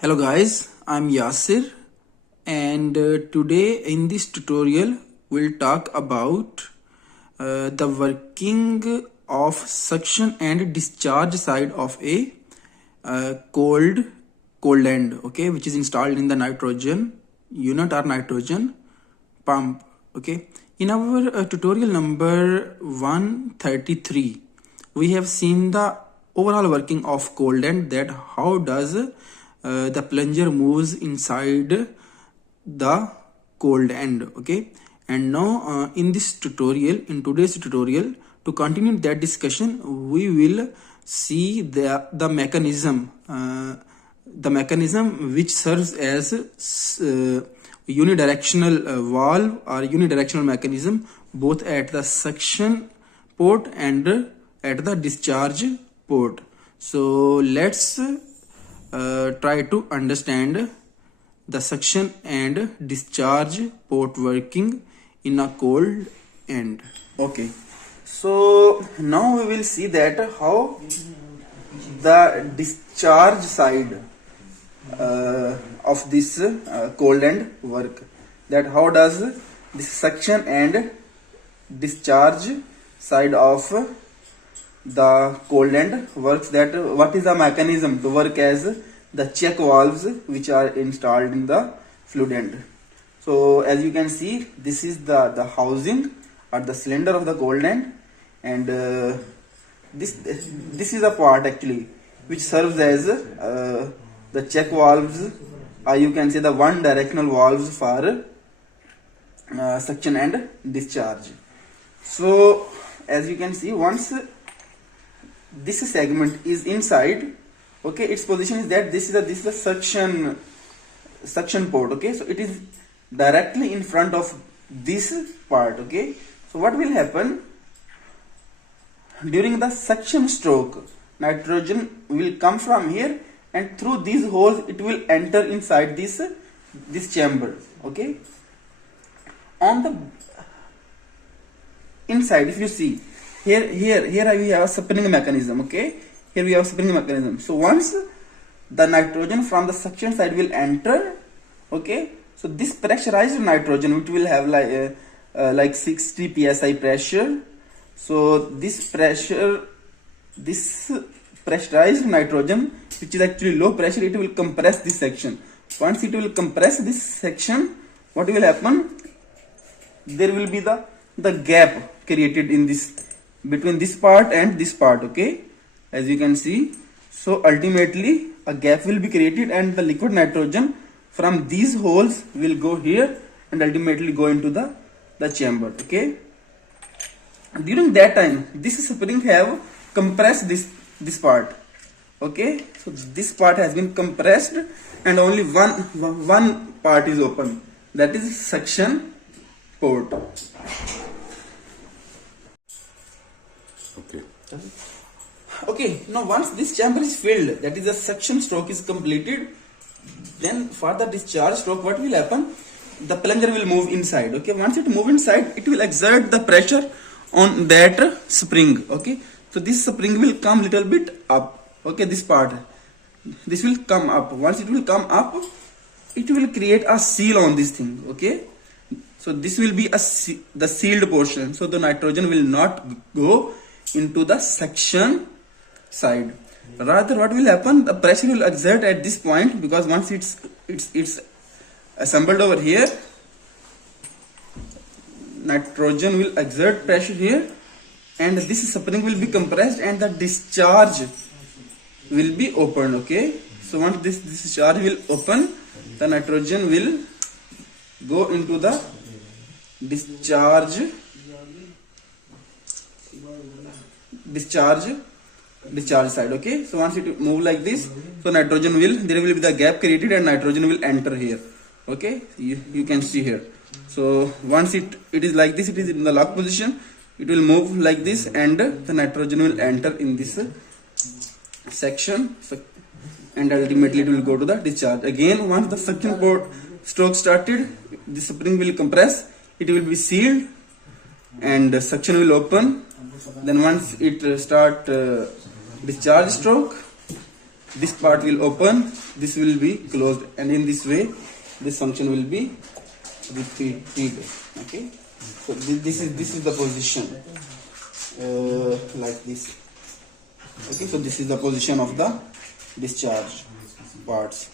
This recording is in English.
Hello guys, I'm Yasir and today in this tutorial we'll talk about the working of suction and discharge side of a cold end, okay, which is installed in the nitrogen unit or nitrogen pump. Okay, in our tutorial number 133 we have seen the overall working of cold end, that how does the plunger moves inside the cold end. Okay, and now in today's tutorial, to continue that discussion, we will see the mechanism which serves as unidirectional valve or unidirectional mechanism both at the suction port and at the discharge port. So let's try to understand the suction and discharge port working in a cold end. Okay, so now we will see that how the discharge side of this cold end work, that how does this suction and discharge side of the cold end works, that what is the mechanism to work as the check valves which are installed in the fluid end. So as you can see, this is the housing or the cylinder of the cold end, and this is a part actually which serves as the check valves, or you can say the one directional valves for suction and discharge. So as you can see, once this segment is inside, okay, its position is that this is a suction port. Okay, so it is directly in front of this part. Okay, so what will happen during the suction stroke, nitrogen will come from here and through these holes it will enter inside this chamber. Okay, on the inside, if you see here we have a spring mechanism. Okay, here we have a spring mechanism. So once the nitrogen from the suction side will enter, okay, so this pressurized nitrogen, which will have like 60 psi pressure, so this pressurized nitrogen, which is actually low pressure, it will compress this section. Once it will compress this section, what will happen, there will be the gap created in this, between this part and this part. Okay, as you can see, so ultimately a gap will be created and the liquid nitrogen from these holes will go here and ultimately go into the chamber. Okay, during that time this spring have compressed this part. Okay, so this part has been compressed and only one part is open, that is suction port. Okay, now once this chamber is filled, that is the suction stroke is completed, then for the discharge stroke, what will happen, the plunger will move inside. Okay, once it move inside, it will exert the pressure on that spring. Okay, so this spring will come little bit up. Okay, this part, this will come up. Once it will come up, it will create a seal on this thing. Okay, so this will be the sealed portion, so the nitrogen will not go into the suction side. Rather, what will happen, the pressure will exert at this point, because once it's assembled over here, nitrogen will exert pressure here and this spring will be compressed and the discharge will be opened. Okay, so once this discharge will open, the nitrogen will go into the discharge side. Okay, so once it move like this, so nitrogen will, there will be the gap created and nitrogen will enter here. Okay, you can see here. So once it is like this, it is in the lock position, it will move like this and the nitrogen will enter in this section and ultimately it will go to the discharge. Again, once the suction port stroke started, the spring will compress, it will be sealed and the suction will open. Then once it start discharge stroke, this part will open, this will be closed, and in this way this function will be repeated. Okay, so this is the position, like this. Okay, so this is the position of the discharge parts.